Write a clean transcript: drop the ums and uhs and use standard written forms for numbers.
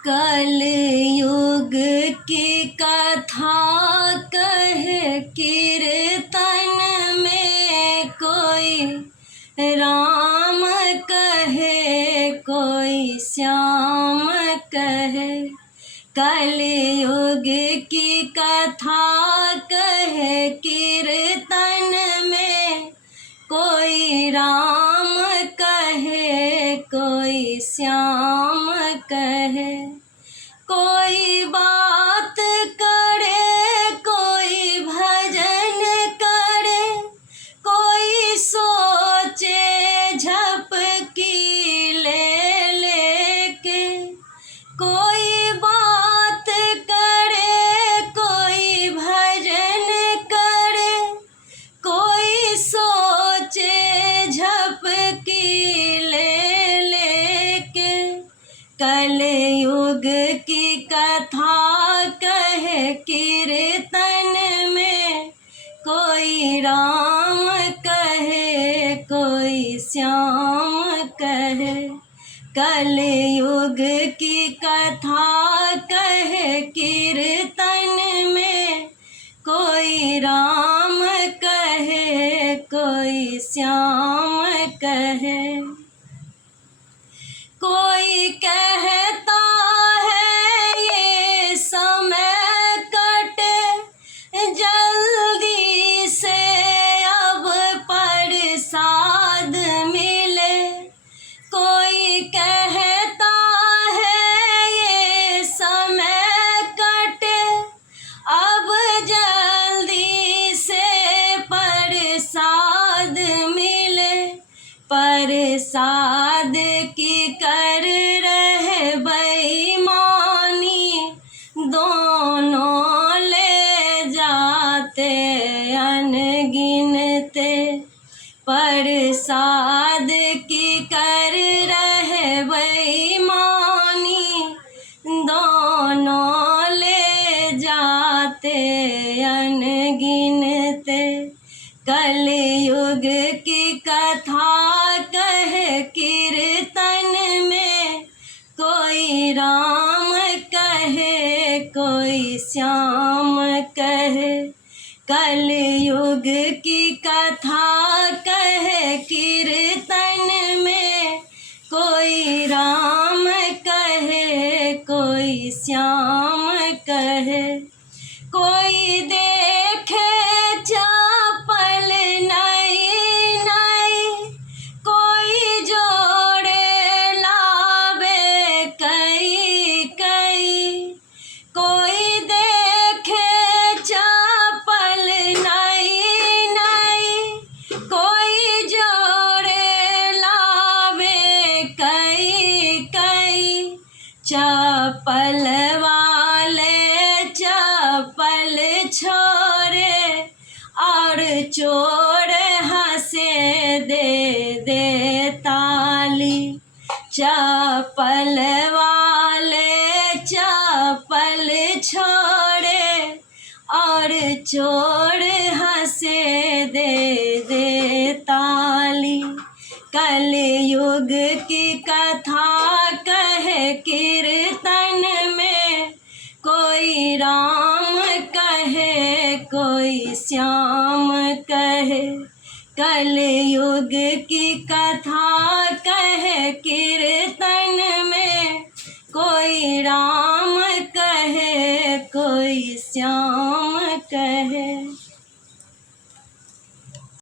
कल युग की कथा कहे कीर्तन में, कोई राम कहे कोई श्याम कहे। कल युग की कथा कहे कीर्तन में, कोई राम कहे कोई श्याम कहे। कोई बात करे कोई भजन करे, कोई सोचे झपकी ले लेके। कोई बात करे कोई भजन करे, कोई सोचे झपकी ले लेके। कल युग की कथा कहे कीर्तन में, कोई राम कहे कोई श्याम कहे। कल युग की कथा कहे कीर्तन में, कोई राम कहे कोई श्याम कहे। कोई कहता है ये समय कटे जल्दी से, अब प्रसाद मिले। कोई कहता है ये समय कटे, अब जल्दी से प्रसाद मिले। प्रसाद की कर रहे बेईमानी, दोनों ले जाते अनगिनते। प्रसाद की कर रहे बेईमानी, दोनों ले जाते अनगिनते। कल युग की कथा कहे कीर्तन में, कोई राम कहे कोई श्याम कहे। कल युग की कथा कहे कीर्तन में, कोई राम कहे कोई श्याम कहे। कोई देखे चपल नई नई, कोई जोड़े लावे कई कई। कोई देखे चपल नई नई, कोई जोड़े लावे कई कई। चपल वाले चपल छोड़े, और चोर हंसे दे दे ताली। चपल वाले चपल छोड़े, और चोर हंसे दे दे ताली। कल युग की कथा कहे कीर्तन में, कोई राम कहे कोई श्याम कहे। कल युग की कथा कहे कीर्तन में, कोई राम कहे कोई श्याम